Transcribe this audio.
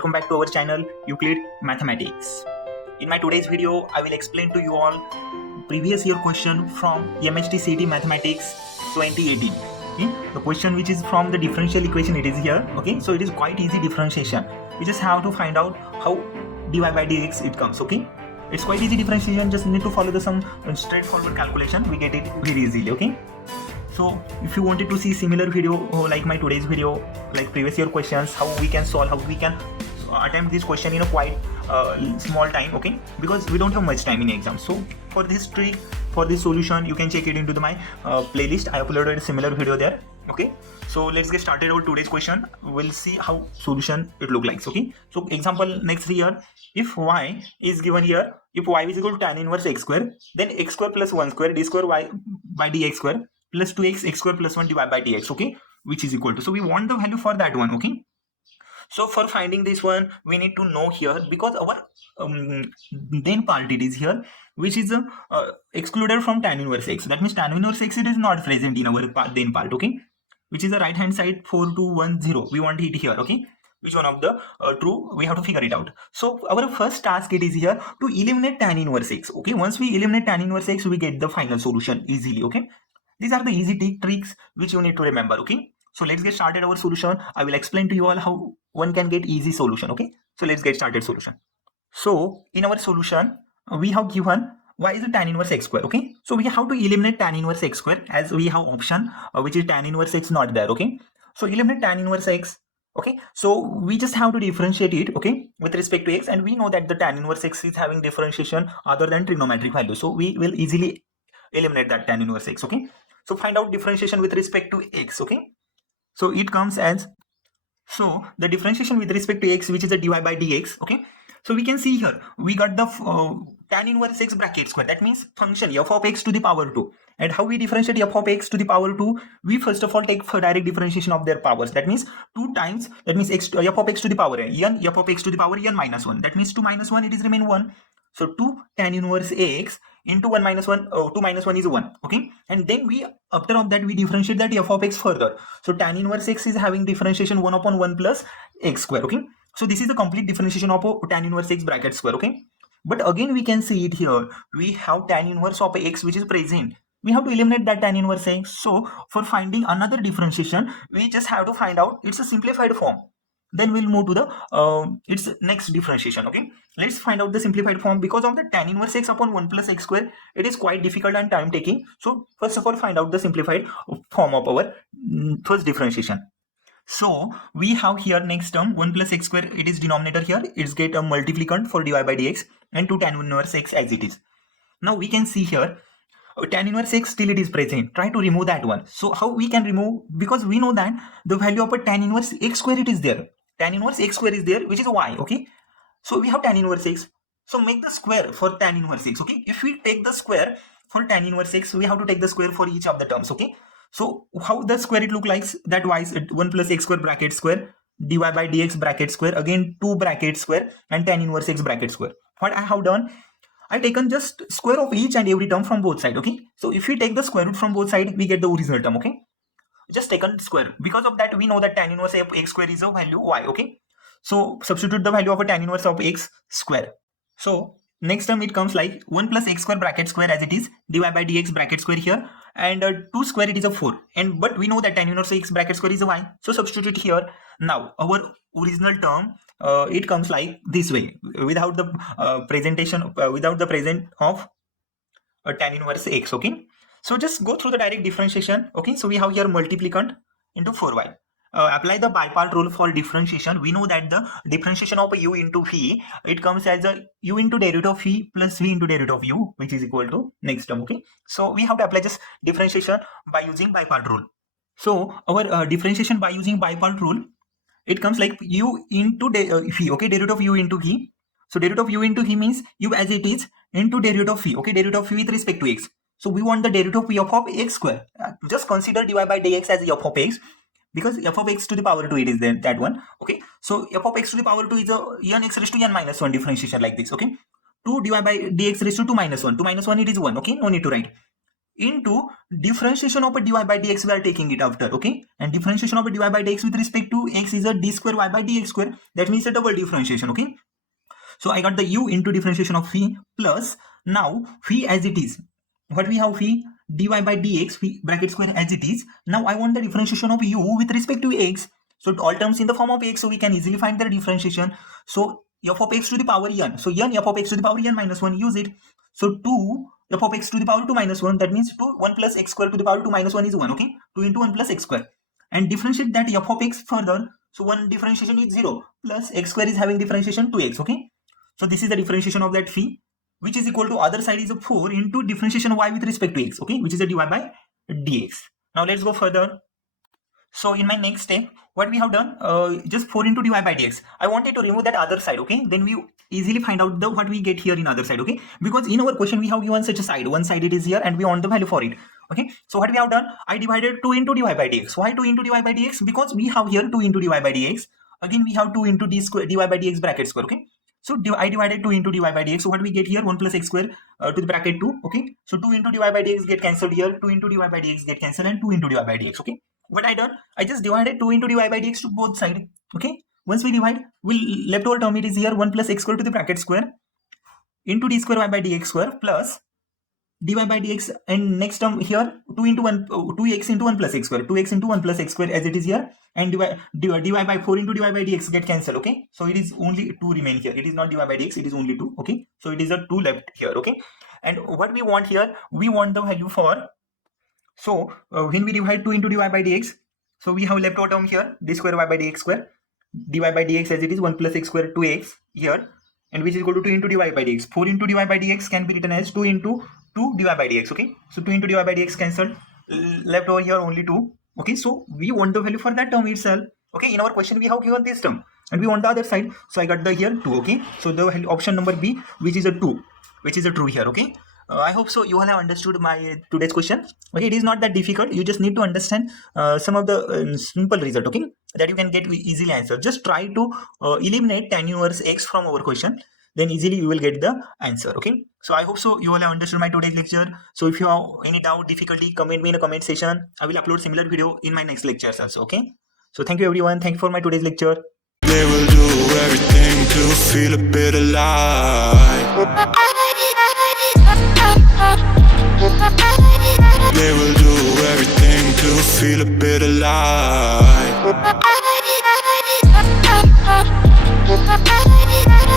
welcome back to our channel Euclid Mathematics. In my today's video, I will explain to you all previous year question from MHT-CET Mathematics 2018. Okay? The question which is from the differential equation, it is here. Okay, so it is quite easy differentiation. We just have to find out how dy by dx it comes. Okay, it's quite easy differentiation. Just need to follow some straightforward calculation. We get it very easily. Okay. So if you wanted to see similar video like my today's video, like previous year questions, how we can solve, how we can attempt this question in a quite small time, okay, because we don't have much time in exam. So for this trick, for this solution, you can check it into my playlist. I uploaded a similar video there. Okay, so let's get started with today's question. We'll see how solution it look like. Okay, so example next here, if y is given here, if y is equal to tan inverse x square, then x square plus 1 square d square y by dx square plus 2x x square plus 1 divided by dx, okay, which is equal to, so we want the value for that one. Okay, so for finding this one, we need to know here, because our then part it is here, which is excluded from tan inverse x. That means tan inverse x, it is not present in our then part, okay, which is the right hand side 4210. We want it here. Okay, which one of the true, we have to figure it out. So our first task it is here to eliminate tan inverse x. Okay, once we eliminate tan inverse x, we get the final solution easily. Okay, these are the easy tricks which you need to remember. Okay, so let's get started our solution. I will explain to you all how one can get easy solution. Okay, so let's get started solution. So in our solution, we have given y is a tan inverse x square. Okay, so we have to eliminate tan inverse x square, as we have option which is tan inverse x not there. Okay, so eliminate tan inverse x. Okay, so we just have to differentiate it, okay, with respect to x, and we know that the tan inverse x is having differentiation other than trigonometric value, so we will easily eliminate that tan inverse x. Okay, so find out differentiation with respect to x. Okay, so it comes as, so the differentiation with respect to x, which is the dy by dx. Okay, so we can see here we got the tan inverse x bracket square, that means function f of x to the power 2. And how we differentiate f of x to the power 2? We first of all take for direct differentiation of their powers, that means 2 times, that means x f of x to the power n, f of x to the power n minus 1, that means 2 minus 1, it is remain 1. So 2 tan inverse x into 1 minus 1, 2 minus 1 is 1. Okay, and then we, after of that, we differentiate that f of x further. So tan inverse x is having differentiation 1 upon 1 plus x square. Okay, so this is the complete differentiation of tan inverse x bracket square. Okay, but again we can see it here, we have tan inverse of x which is present. We have to eliminate that tan inverse x. So for finding another differentiation, we just have to find out it's a simplified form. Then we'll move to the its next differentiation. Okay, let's find out the simplified form. Because of the tan inverse x upon 1 plus x square, it is quite difficult and time taking. So first of all, find out the simplified form of our first differentiation. So we have here next term 1 plus x square, it is denominator here, it's get a multiplicand for dy by dx, and 2 tan inverse x as it is. Now we can see here tan inverse x still it is present. Try to remove that one. So how we can remove? Because we know that the value of a tan inverse x square, it is there. Tan inverse x square is there, which is y. Okay, so we have tan inverse x. So make the square for tan inverse x. Okay, if we take the square for tan inverse x, we have to take the square for each of the terms. Okay, so how the square it look like? That y is 1 plus x square bracket square, dy by dx bracket square, again 2 bracket square, and tan inverse x bracket square. What I have done, I taken just square of each and every term from both sides. Okay, so if we take the square root from both sides, we get the original term. Okay, just taken square. Because of that, we know that tan inverse of x square is a value y. Okay, so substitute the value of a tan inverse of x square. So next term it comes like 1 plus x square bracket square as it is, dy by dx bracket square here, and 2 square it is a 4, and but we know that tan inverse x bracket square is a y, so substitute here. Now our original term it comes like this way, without the presentation, without the present of tan inverse x. Okay, so just go through the direct differentiation. Okay, so we have here multiplicand into 4y. Apply the by-part rule for differentiation. We know that the differentiation of a u into v, it comes as a u into derivative of v plus v into derivative of u, which is equal to next term. Okay, so we have to apply this differentiation by using by-part rule. So our differentiation by using by-part rule, it comes like u into v. Okay, derivative of u into v. So derivative of u into v means u as it is into derivative of v. Okay, derivative of v with respect to x. So we want the derivative of v of x square. Just consider dy by dx as f of x, because f of x to the power 2 it is there, that one. Okay, so f of x to the power 2 is a n x raised to n minus 1 differentiation like this. Okay, 2 dy by dx raised to 2 minus 1. 2 minus 1 it is 1. Okay, no need to write. into differentiation of a dy by dx we are taking it after, okay? And differentiation of a dy by dx with respect to x is a d square y by dx square. That means a double differentiation, okay? So I got the u into differentiation of phi plus now phi as it is. What we have phi dy by dx phi bracket square as it is. Now I want the differentiation of u with respect to x. So all terms in the form of x, so we can easily find the differentiation. So f of x to the power n. So n f of x to the power n minus 1, use it. So 2 f of x to the power 2 minus 1, that means 2 1 plus x square to the power 2 minus 1 is 1, okay? 2 into 1 plus x square. And differentiate that f of x further. So one differentiation is 0 plus x square is having differentiation 2x, okay? So this is the differentiation of that phi, which is equal to other side is a 4 into differentiation y with respect to x, okay? Which is a dy by dx. Now let's go further. So in my next step, what we have done, just 4 into dy by dx. I wanted to remove that other side, okay? Then we easily find out what we get here in other side, okay? Because in our question we have given such a side, one side it is here and we want the value for it, okay? So what we have done, I divided 2 into dy by dx. Why 2 into dy by dx? Because we have here 2 into dy by dx. Again we have 2 into d square dy by dx bracket square, okay? So I divided 2 into dy by dx. So what we get here, 1 plus x square to the bracket 2, okay? So 2 into dy by dx get cancelled here, 2 into dy by dx get cancelled, and 2 into dy by dx, okay? What I done, I just divided 2 into dy by dx to both sides, okay? Once we divide, leftover term it is here 1 plus x square to the bracket square into d square y by dx square plus dy by dx, and next term here 2x into 1 plus x square, 2x into 1 plus x square as it is here, and dy by 4 into dy by dx get cancelled, okay? So it is only 2 remain here. It is not dy by dx, it is only 2, okay? So it is a 2 left here, okay? And what we want here, we want the value for, so when we divide 2 into dy by dx, so we have leftover term here d square y by dx square, dy by dx as it is 1 plus x square 2x here, and which is equal to 2 into dy by dx. 4 into dy by dx can be written as 2 into 2 dy by dx, okay? So 2 into dy by dx cancelled, left over here only 2, okay? So we want the value for that term itself, okay? In our question we have given this term and we want the other side, so I got the here 2, okay? So the option number B, which is a 2, which is a true here, okay? I hope so you all have understood my today's question, okay? It is not that difficult. You just need to understand some of the simple result, okay, that you can get easily answer. Just try to eliminate tan inverse x from our question, then easily you will get the answer, okay? So I hope so you all have understood my today's lecture. So if you have any doubt, difficulty, comment me in the comment section. I will upload similar video in my next lectures also, okay? So thank you everyone. Thank you for my today's lecture. They will do everything to feel a bit alive. They will do everything to feel a bit alive.